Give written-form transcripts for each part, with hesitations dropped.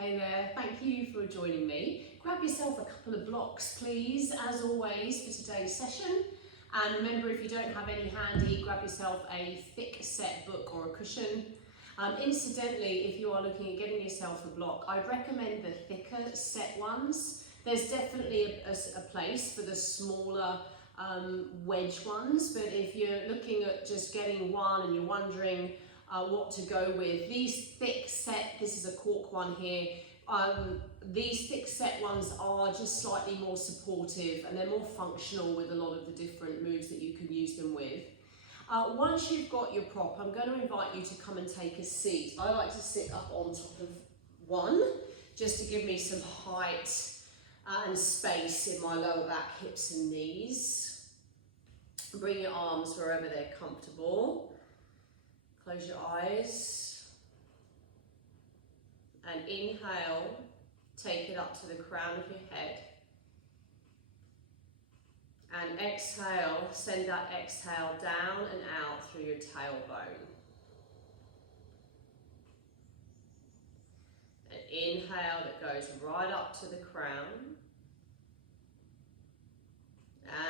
Hey there, thank you for joining me. Grab yourself a couple of blocks, please, as always, for today's session. And remember, if you don't have any handy, grab yourself a thick set book or a cushion. Incidentally, if you are looking at getting yourself a block, I'd recommend the thicker set ones. There's definitely a place for the smaller wedge ones, but if you're looking at just getting one and you're wondering what to go with, these thick set, this is a cork one here, these thick set ones are just slightly more supportive and they're more functional with a lot of the different moves that you can use them with. Once you've got your prop, I'm going to invite you to come and take a seat. I like to sit up on top of one, just to give me some height and space in my lower back, hips and knees. Bring your arms wherever they're comfortable. Close your eyes. And inhale, take it up to the crown of your head. And exhale, send that exhale down and out through your tailbone. An inhale that goes right up to the crown.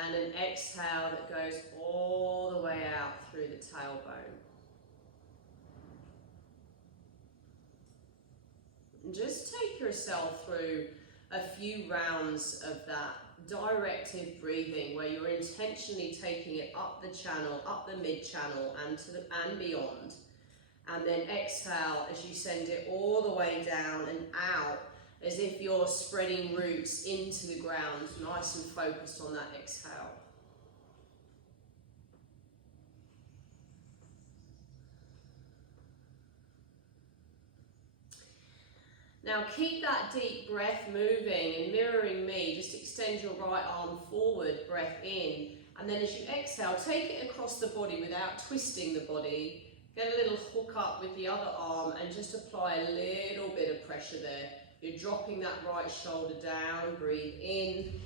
And an exhale that goes all the way out through the tailbone. And just take yourself through a few rounds of that directed breathing where you're intentionally taking it up the channel, up the mid-channel and beyond. And then exhale as you send it all the way down and out, as if you're spreading roots into the ground, nice and focused on that exhale. Now keep that deep breath moving and mirroring me. Just extend your right arm forward, breath in. And then as you exhale, take it across the body without twisting the body. Get a little hook up with the other arm and just apply a little bit of pressure there. You're dropping that right shoulder down, breathe in.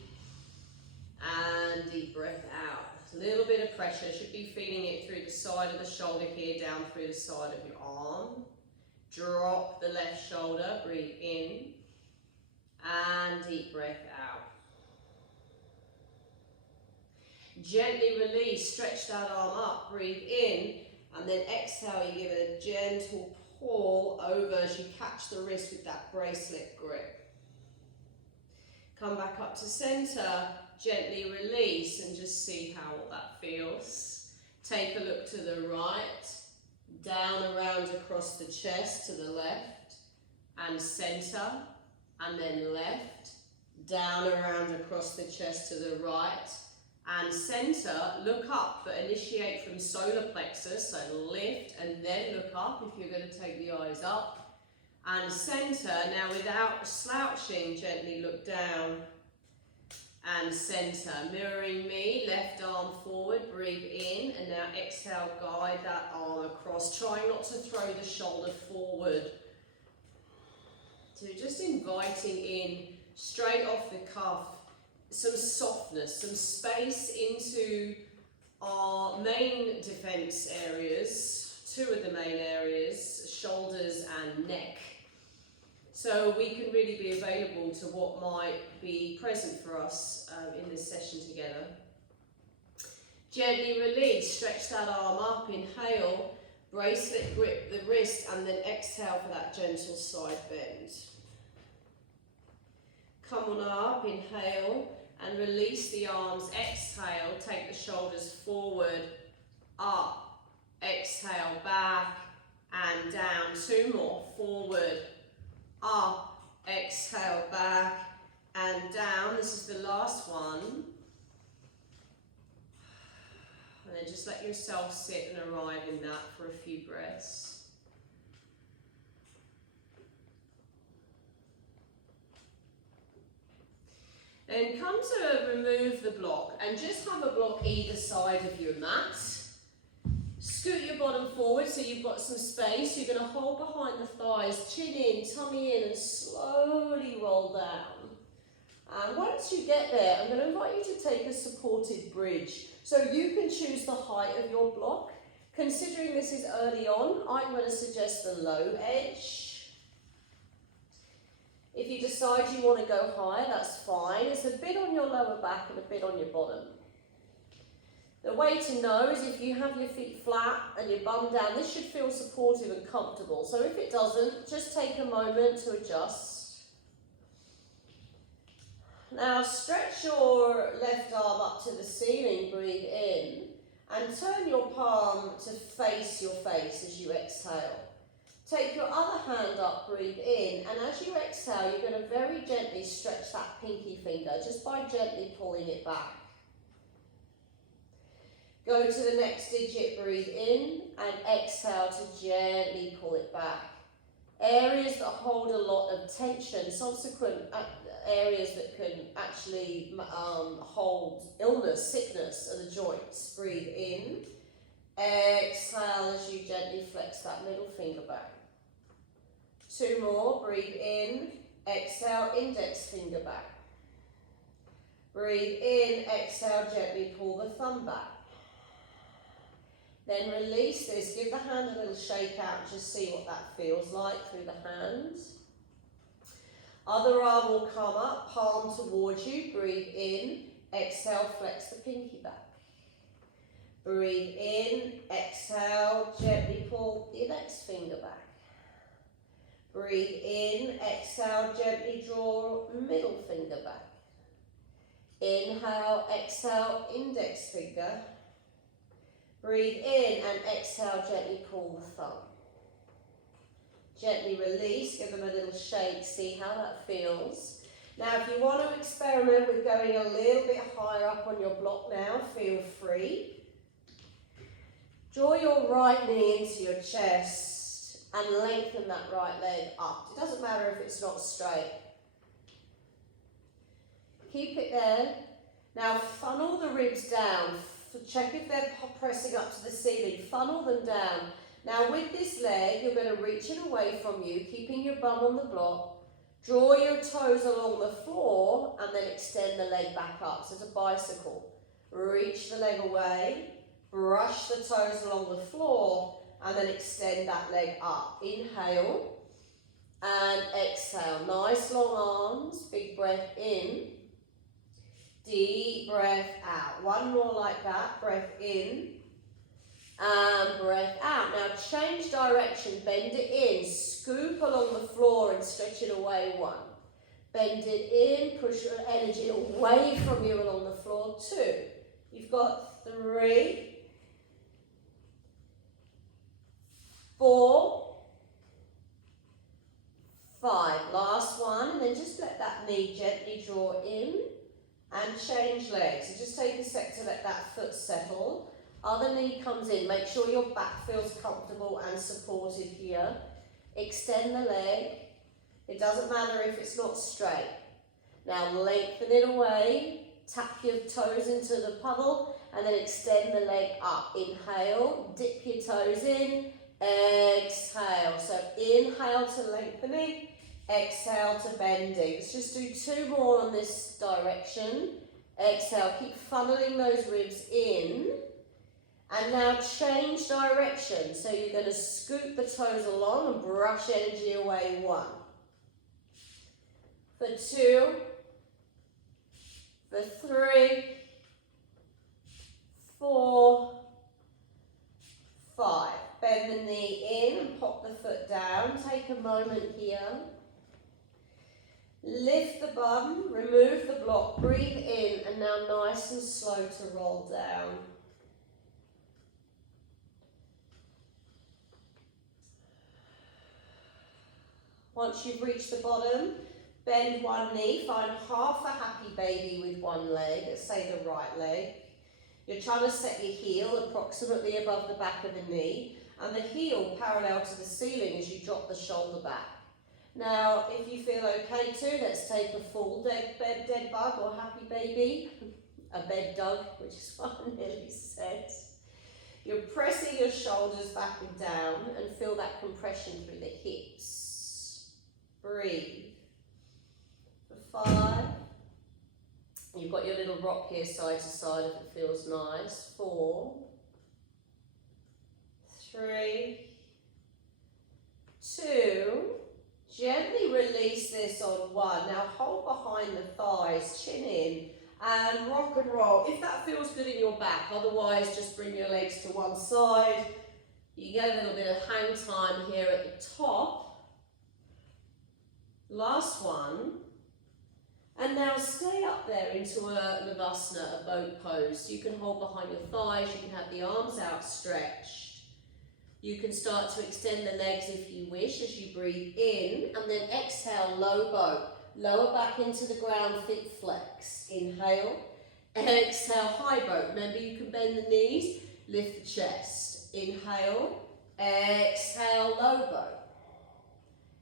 And deep breath out. A little bit of pressure, should be feeling it through the side of the shoulder here, down through the side of your arm. Drop the left shoulder, breathe in, and deep breath out. Gently release, stretch that arm up, breathe in, and then exhale, you give it a gentle pull over as you catch the wrist with that bracelet grip. Come back up to center, gently release, and just see how that feels. Take a look to the right. Down around across the chest to the left and center, and then left, down around across the chest to the right and center. Look up, but initiate from solar plexus, so lift and then look up if you're going to take the eyes up, and center. Now without slouching, gently look down and center, mirroring me, left arm forward, breathe in, and now exhale, guide that arm across, trying not to throw the shoulder forward. So just inviting in, straight off the cuff, some softness, some space into our main defense areas, two of the main areas, shoulders and neck. So we can really be available to what might be present for us in this session together. Gently release, stretch that arm up, inhale, bracelet grip the wrist, and then exhale for that gentle side bend. Come on up, inhale, and release the arms, exhale, take the shoulders forward, up, exhale, back, and down. Two more, forward, up, exhale, back and down. This is the last one. And then just let yourself sit and arrive in that for a few breaths. Then come to remove the block and just have a block either side of your mat. Scoot your bottom forward so you've got some space. You're going to hold behind the thighs, chin in, tummy in, and slowly roll down. And once you get there, I'm going to invite you to take a supported bridge. So you can choose the height of your block. Considering this is early on, I'm going to suggest the low edge. If you decide you want to go higher, that's fine. It's a bit on your lower back and a bit on your bottom. The way to know is if you have your feet flat and your bum down, this should feel supportive and comfortable. So if it doesn't, just take a moment to adjust. Now stretch your left arm up to the ceiling, breathe in, and turn your palm to face your face as you exhale. Take your other hand up, breathe in, and as you exhale, you're going to very gently stretch that pinky finger, just by gently pulling it back. Go to the next digit, breathe in, and exhale to gently pull it back. Areas that hold a lot of tension, subsequent areas that can actually hold illness, sickness of the joints. Breathe in, exhale as you gently flex that middle finger back. 2 more, breathe in, exhale, index finger back. Breathe in, exhale, gently pull the thumb back. Then release this, give the hand a little shake out, just see what that feels like through the hand. Other arm will come up, palm towards you, breathe in, exhale, flex the pinky back. Breathe in, exhale, gently pull the index finger back. Breathe in, exhale, gently draw middle finger back. Inhale, exhale, index finger. Breathe in and exhale, gently pull the thumb. Gently release, give them a little shake, see how that feels. Now if you want to experiment with going a little bit higher up on your block now, feel free. Draw your right knee into your chest and lengthen that right leg up. It doesn't matter if it's not straight. Keep it there. Now funnel the ribs down. Check if they're pressing up to the ceiling. Funnel them down. Now with this leg, you're going to reach it away from you, keeping your bum on the block. Draw your toes along the floor and then extend the leg back up. So it's a bicycle. Reach the leg away, brush the toes along the floor and then extend that leg up. Inhale and exhale. Nice long arms, big breath in. Deep breath out. One more like that. Breath in and breath out. Now change direction. Bend it in. Scoop along the floor and stretch it away. 1. Bend it in. Push your energy away from you along the floor. 2. You've got 3, 4, 5. Last one. And then just let that knee gently draw in. And change legs. So just take a sec to let that foot settle. Other knee comes in. Make sure your back feels comfortable and supported here. Extend the leg. It doesn't matter if it's not straight. Now lengthen it away. Tap your toes into the puddle and then extend the leg up. Inhale, dip your toes in. Exhale. So inhale to lengthening. Exhale to bending. Let's just do 2 more on this direction. Exhale, keep funneling those ribs in. And now change direction. So you're going to scoop the toes along and brush energy away. 1. For 2. For 3. 4. 5. Bend the knee in and pop the foot down. Take a moment here. Lift the bum, remove the block, breathe in, and now nice and slow to roll down. Once you've reached the bottom, bend one knee, find half a happy baby with one leg, let's say the right leg. You're trying to set your heel approximately above the back of the knee, and the heel parallel to the ceiling as you drop the shoulder back. Now, if you feel okay too, let's take a full dead bug or happy baby, a bed dug, which is what I nearly said. You're pressing your shoulders back and down and feel that compression through the hips. Breathe. For 5. You've got your little rock here side to side if it feels nice. 4. 3. 2. Gently release this on one. Now hold behind the thighs, chin in, and rock and roll. If that feels good in your back, otherwise just bring your legs to one side. You get a little bit of hang time here at the top. Last one. And now stay up there into a Navasana, a boat pose. You can hold behind your thighs, you can have the arms outstretched. You can start to extend the legs if you wish as you breathe in, and then exhale, low boat. Lower back into the ground, feet flex. Inhale, exhale, high boat. Remember, you can bend the knees, lift the chest. Inhale, exhale, low boat.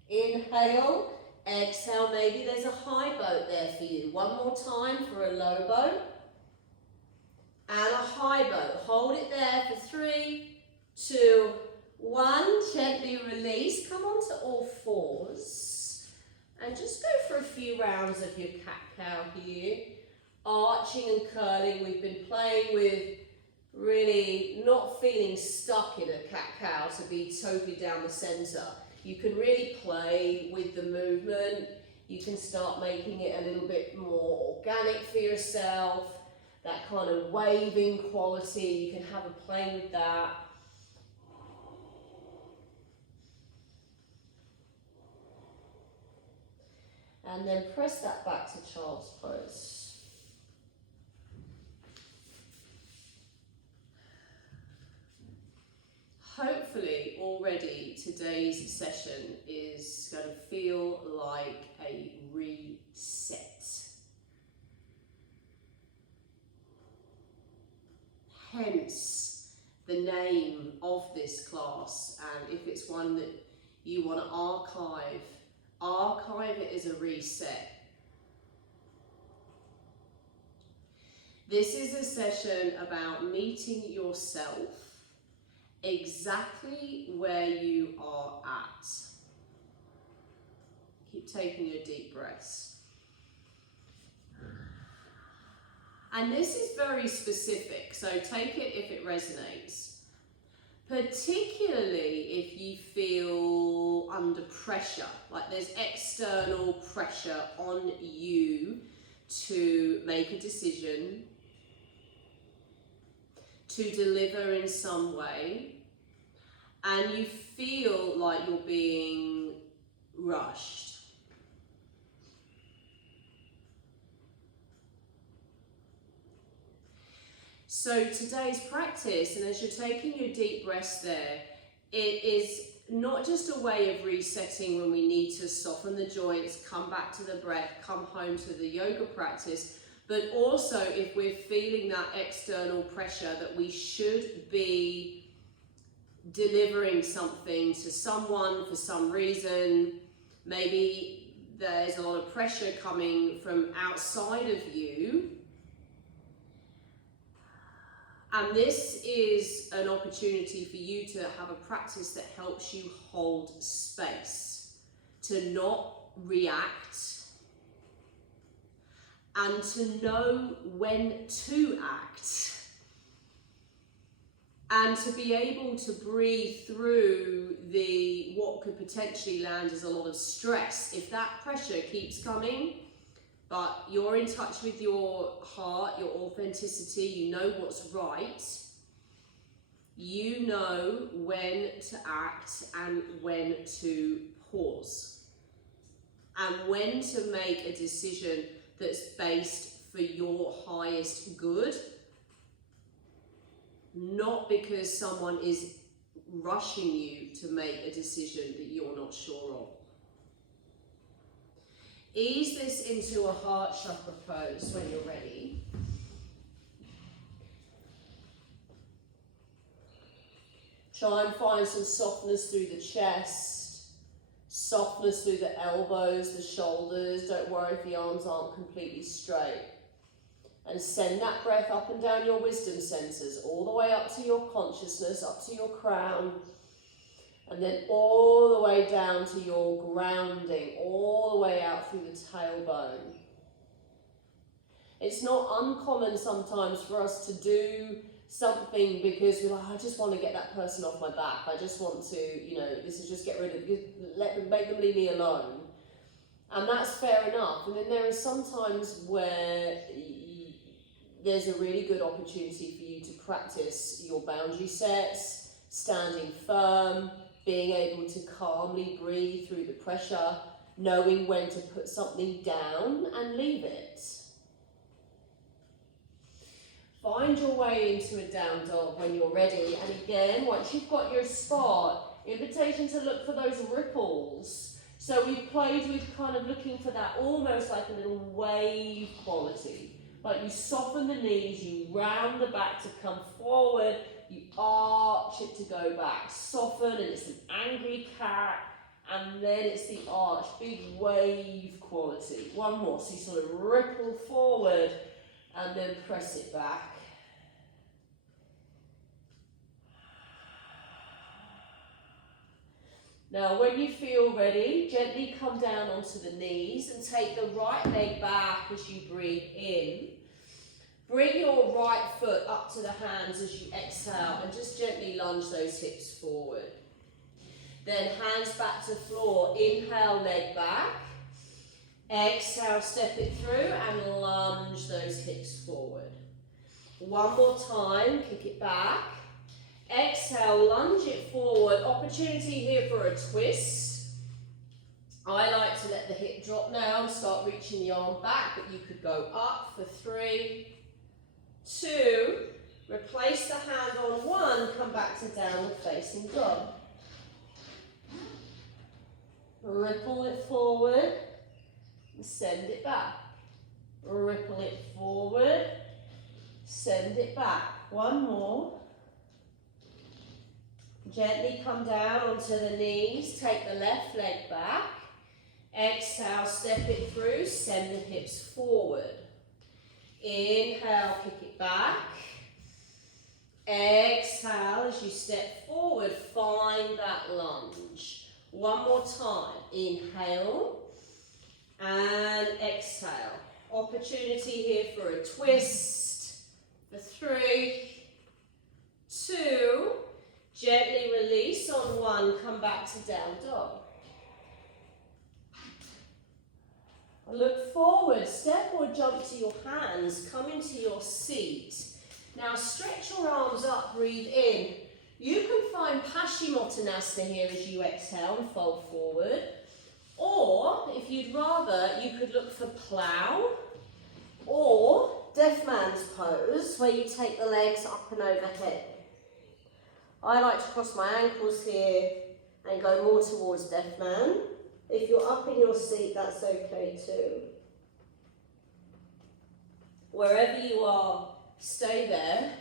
Inhale, exhale, maybe there's a high boat there for you. One more time for a low boat and a high boat. Hold it there for 3, 2, 1. Gently release. Come onto all fours and just go for a few rounds of your cat-cow here. Arching and curling. We've been playing with really not feeling stuck in a cat-cow to be totally down the center. You can really play with the movement. You can start making it a little bit more organic for yourself. That kind of waving quality, you can have a play with that. And then press that back to child's pose. Hopefully already today's session is going to feel like a reset. Hence the name of this class, and if it's one that you want to archive it as a reset. This is a session about meeting yourself exactly where you are at. Keep taking your deep breaths. And this is very specific, so take it if it resonates. Particularly if you feel under pressure, like there's external pressure on you to make a decision, to deliver in some way, and you feel like you're being rushed. So today's practice, and as you're taking your deep breaths there, it is not just a way of resetting when we need to soften the joints, come back to the breath, come home to the yoga practice, but also if we're feeling that external pressure that we should be delivering something to someone for some reason, maybe there's a lot of pressure coming from outside of you. And this is an opportunity for you to have a practice that helps you hold space, to not react, and to know when to act, and to be able to breathe through what could potentially land as a lot of stress. If that pressure keeps coming, but you're in touch with your heart, your authenticity, you know what's right, you know when to act and when to pause, and when to make a decision that's based for your highest good, not because someone is rushing you to make a decision that you're not sure of. Ease this into a heart chakra pose when you're ready. Try and find some softness through the chest, softness through the elbows, the shoulders. Don't worry if the arms aren't completely straight. And send that breath up and down your wisdom centers, all the way up to your consciousness, up to your crown. And then all the way down to your grounding, all the way out through the tailbone. It's not uncommon sometimes for us to do something because we're like, I just want to get that person off my back. I just want to, you know, this is just get rid of, make them leave me alone. And that's fair enough. And then there are some times where there's a really good opportunity for you to practice your boundary sets, standing firm, being able to calmly breathe through the pressure, knowing when to put something down and leave it. Find your way into a down dog when you're ready. And again, once you've got your spot, invitation to look for those ripples. So we've played with kind of looking for that almost like a little wave quality. Like you soften the knees, you round the back to come forward, you arch it to go back. Soften, and it's an angry cat, and then it's the arch, big wave quality. One more, so you sort of ripple forward and then press it back. Now when you feel ready, gently come down onto the knees and take the right leg back as you breathe in. Bring your right foot up to the hands as you exhale and just gently lunge those hips forward. Then hands back to floor, inhale, leg back. Exhale, step it through and lunge those hips forward. One more time, kick it back. Exhale, lunge it forward. Opportunity here for a twist. I like to let the hip drop now and start reaching the arm back, but you could go up for 3, 2, replace the hand on 1, come back to downward facing dog. Ripple it forward, send it back. Ripple it forward, send it back. One more. Gently come down onto the knees, take the left leg back. Exhale, step it through, send the hips forward. Inhale, kick it back. Exhale, as you step forward, find that lunge. One more time. Inhale and exhale. Opportunity here for a twist. For 3, 2, gently release on 1, come back to down dog. Look forward, step or jump to your hands, come into your seat. Now stretch your arms up, breathe in. You can find Paschimottanasana here as you exhale and fold forward. Or, if you'd rather, you could look for plough or Deaf Man's Pose, where you take the legs up and overhead. I like to cross my ankles here and go more towards Deaf Man. If you're up in your seat, that's okay too. Wherever you are, stay there.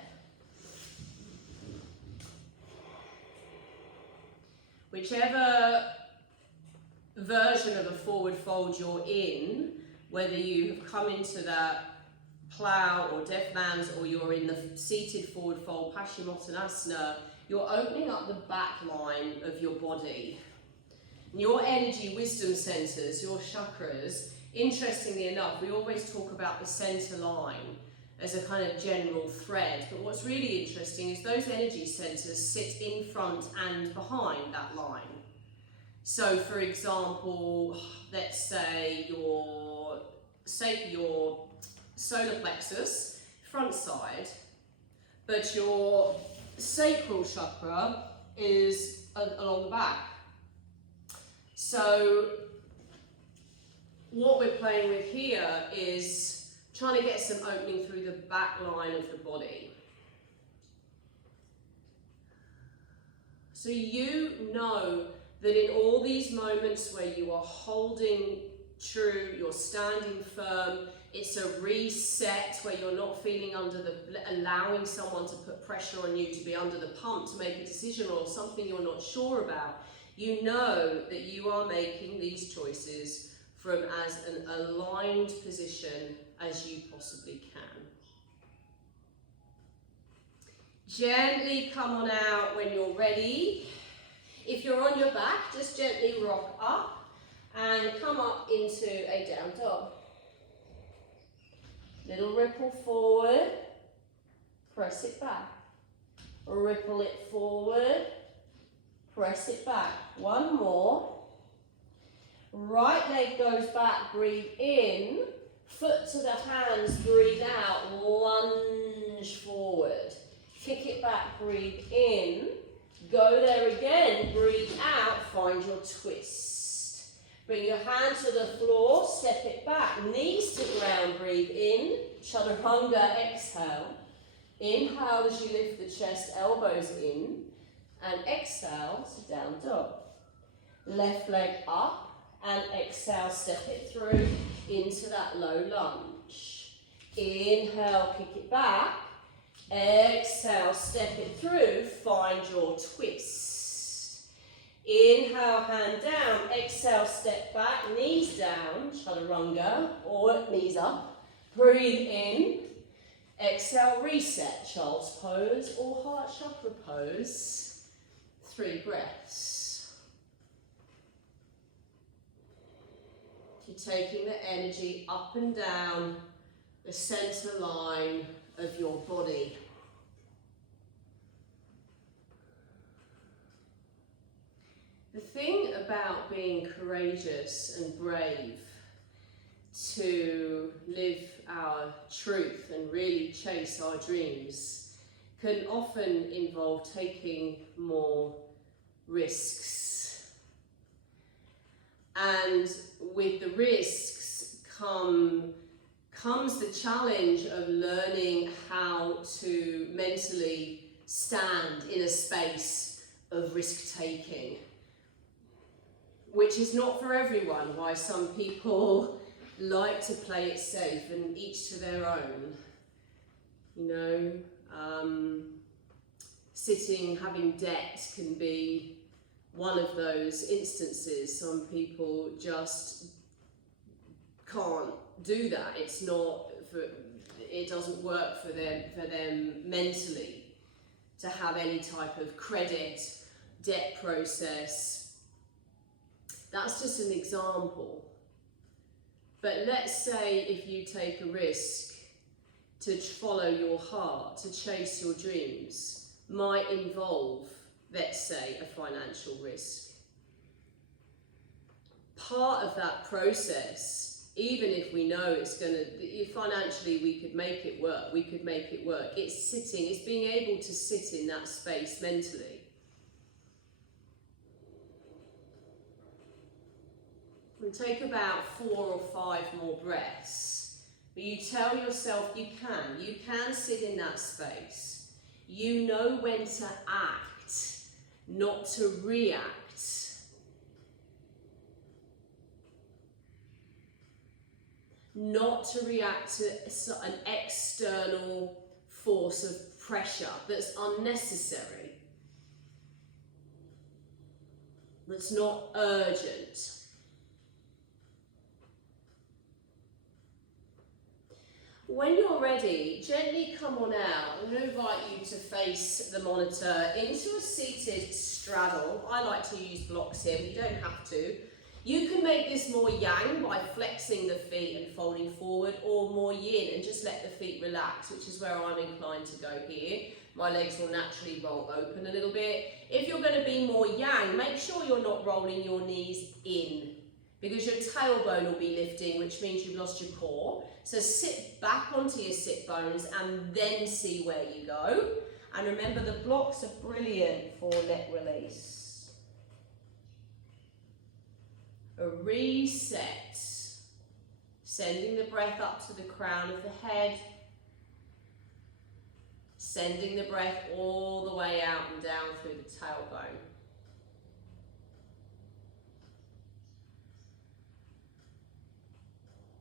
Whichever version of a forward fold you're in, whether you've come into that plough or Deaf Man's or you're in the seated forward fold Paschimottanasana, you're opening up the back line of your body. Your energy wisdom centers, your chakras, interestingly enough, we always talk about the center line as a kind of general thread, but what's really interesting is those energy centers sit in front and behind that line. So for example, let's say your solar plexus, front side, but your sacral chakra is along the back. So what we're playing with here is trying to get some opening through the back line of the body. So you know that in all these moments where you are holding true, you're standing firm, it's a reset where you're not feeling allowing someone to put pressure on you to be under the pump to make a decision or something you're not sure about. You know that you are making these choices from as an aligned position as you possibly can. Gently come on out when you're ready. If you're on your back, just gently rock up and come up into a down dog. Little ripple forward, press it back. ripple it forward, press it back. One more. Right leg goes back, breathe in, foot to the hands, breathe out, lunge forward. Kick it back, breathe in, go there again, breathe out, find your twist. Bring your hand to the floor, step it back, knees to ground, breathe in, chaturanga, exhale. Inhale as you lift the chest, elbows in, and exhale to down dog. Left leg up, and exhale, step it through into that low lunge. Inhale, kick it back. Exhale, step it through, find your twist. Inhale, hand down. Exhale, step back, knees down, chaturanga, or knees up. Breathe in. Exhale, reset, child's pose or heart chakra pose. 3 breaths. You're taking the energy up and down the center line of your body. The thing about being courageous and brave to live our truth and really chase our dreams can often involve taking more risks. And with the risks comes the challenge of learning how to mentally stand in a space of risk-taking, which is not for everyone. Why some people like to play it safe, and each to their own. You know, sitting, having debt can be one of those instances. Some people just can't do that. It doesn't work for them mentally to have any type of credit, debt process. That's just an example. But let's say if you take a risk to follow your heart, to chase your dreams, might involve, let's say, a financial risk. Part of that process, even if we know it's financially we could make it work, it's being able to sit in that space mentally. And take about 4 or 5 more breaths. But you tell yourself you can sit in that space. You know when to act, not to react. Not to react to an external force of pressure that's unnecessary, that's not urgent. When you're ready, gently come on out. I'm going to invite you to face the monitor into a seated straddle. I like to use blocks here, but you don't have to. You can make this more yang by flexing the feet and folding forward, or more yin and just let the feet relax, which is where I'm inclined to go here. My legs will naturally roll open a little bit. If you're going to be more yang, make sure you're not rolling your knees in, because your tailbone will be lifting, which means you've lost your core. So sit back onto your sit bones and then see where you go. And remember, the blocks are brilliant for neck release. A reset. Sending the breath up to the crown of the head. Sending the breath all the way out and down through the tailbone.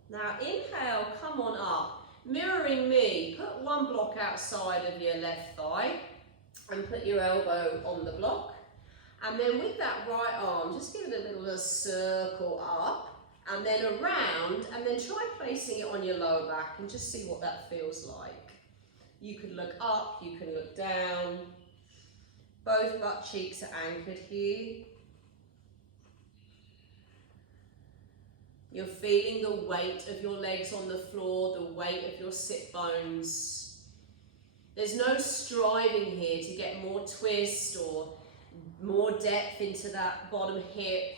Now inhale, come on up. Mirroring me, put one block outside of your left thigh and put your elbow on the block. And then with that right arm, just give it a little circle up and then around, and then try placing it on your lower back and just see what that feels like. You can look up, you can look down. Both butt cheeks are anchored here. You're feeling the weight of your legs on the floor, the weight of your sit bones. There's no striving here to get more twist or more depth into that bottom hip.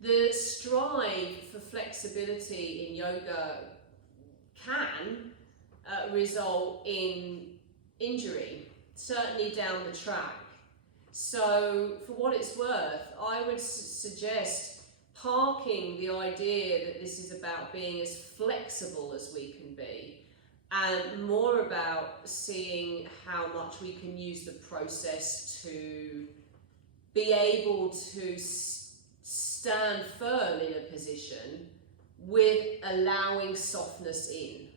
The strive for flexibility in yoga can result in injury, certainly down the track. So for what it's worth, I would suggest parking the idea that this is about being as flexible as we can be, and more about seeing how much we can use the process to be able to stand firm in a position with allowing softness in,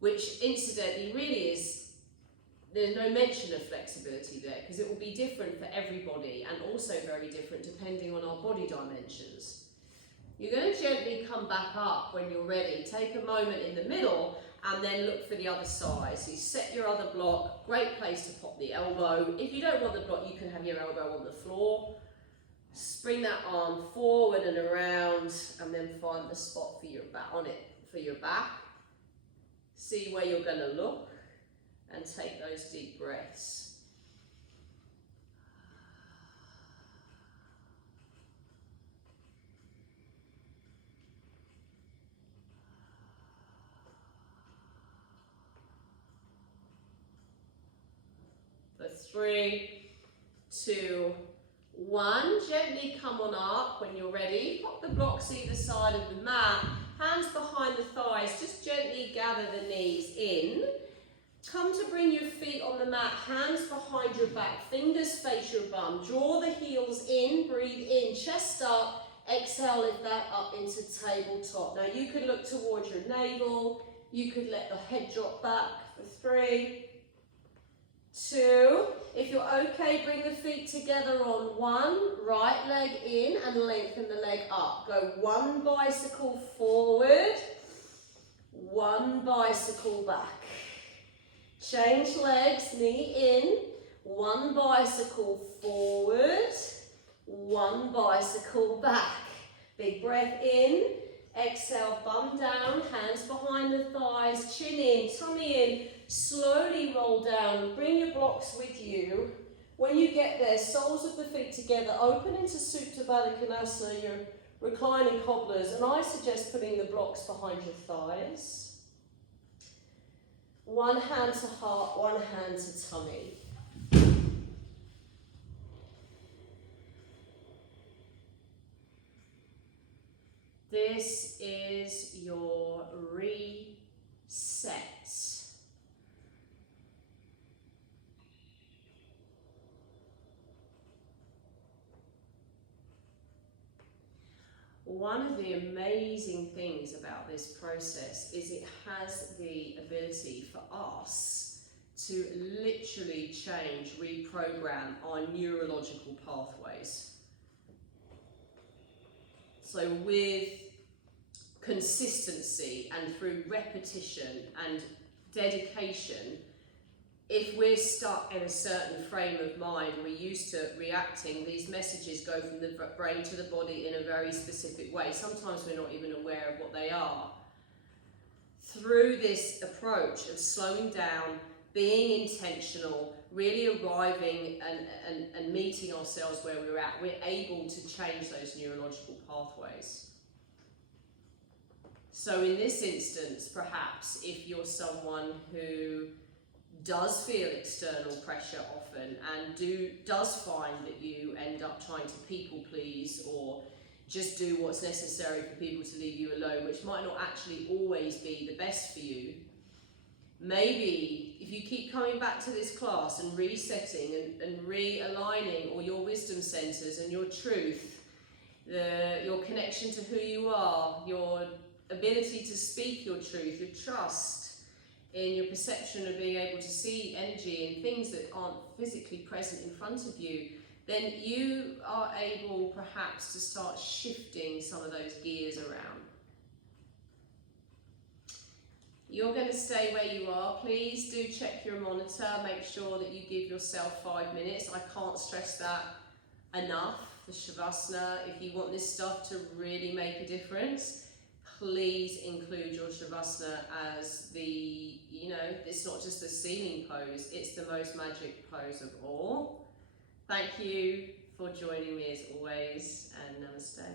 which incidentally really is, there's no mention of flexibility there, because it will be different for everybody and also very different depending on our body dimensions. You're going to gently come back up when you're ready. Take a moment in the middle and then look for the other side. So you set your other block, great place to pop the elbow. If you don't want the block, you can have your elbow on the floor. Bring that arm forward and around, and then find the spot for your back on it, for your back. See where you're going to look and take those deep breaths. For 3, 2, 1, gently come on up when you're ready. Pop the blocks either side of the mat, hands behind the thighs, just gently gather the knees in. Come to bring your feet on the mat, hands behind your back, fingers face your bum. Draw the heels in, breathe in, chest up, exhale, lift that up into tabletop. Now you could look towards your navel, you could let the head drop back for 3, 2, if you're okay, bring the feet together on 1, right leg in and lengthen the leg up. Go 1 bicycle forward, 1 bicycle back. Change legs, knee in, 1 bicycle forward, 1 bicycle back. Big breath in, exhale, bum down, hands behind the thighs, chin in, tummy in. Slowly roll down, bring your blocks with you. When you get there, soles of the feet together, open into Supta Baddha Konasana, your reclining cobblers, and I suggest putting the blocks behind your thighs. 1 hand to heart, 1 hand to tummy. This is your reset. One of the amazing things about this process is it has the ability for us to literally change, reprogram our neurological pathways. So with consistency and through repetition and dedication, if we're stuck in a certain frame of mind, we're used to reacting, these messages go from the brain to the body in a very specific way. Sometimes we're not even aware of what they are. Through this approach of slowing down, being intentional, really arriving and meeting ourselves where we're at, we're able to change those neurological pathways. So in this instance, perhaps if you're someone who does feel external pressure often and does find that you end up trying to people please or just do what's necessary for people to leave you alone, which might not actually always be the best for you, maybe if you keep coming back to this class and resetting and realigning all your wisdom centers and your truth, your connection to who you are, your ability to speak your truth, your trust, in your perception of being able to see energy and things that aren't physically present in front of you, then you are able perhaps to start shifting some of those gears around. You're going to stay where you are. Please do check your monitor, make sure that you give yourself 5 minutes. I can't stress that enough for Shavasana. If you want this stuff to really make a difference, please include your Shavasana as the, it's not just the ceiling pose, it's the most magic pose of all. Thank you for joining me as always, and namaste.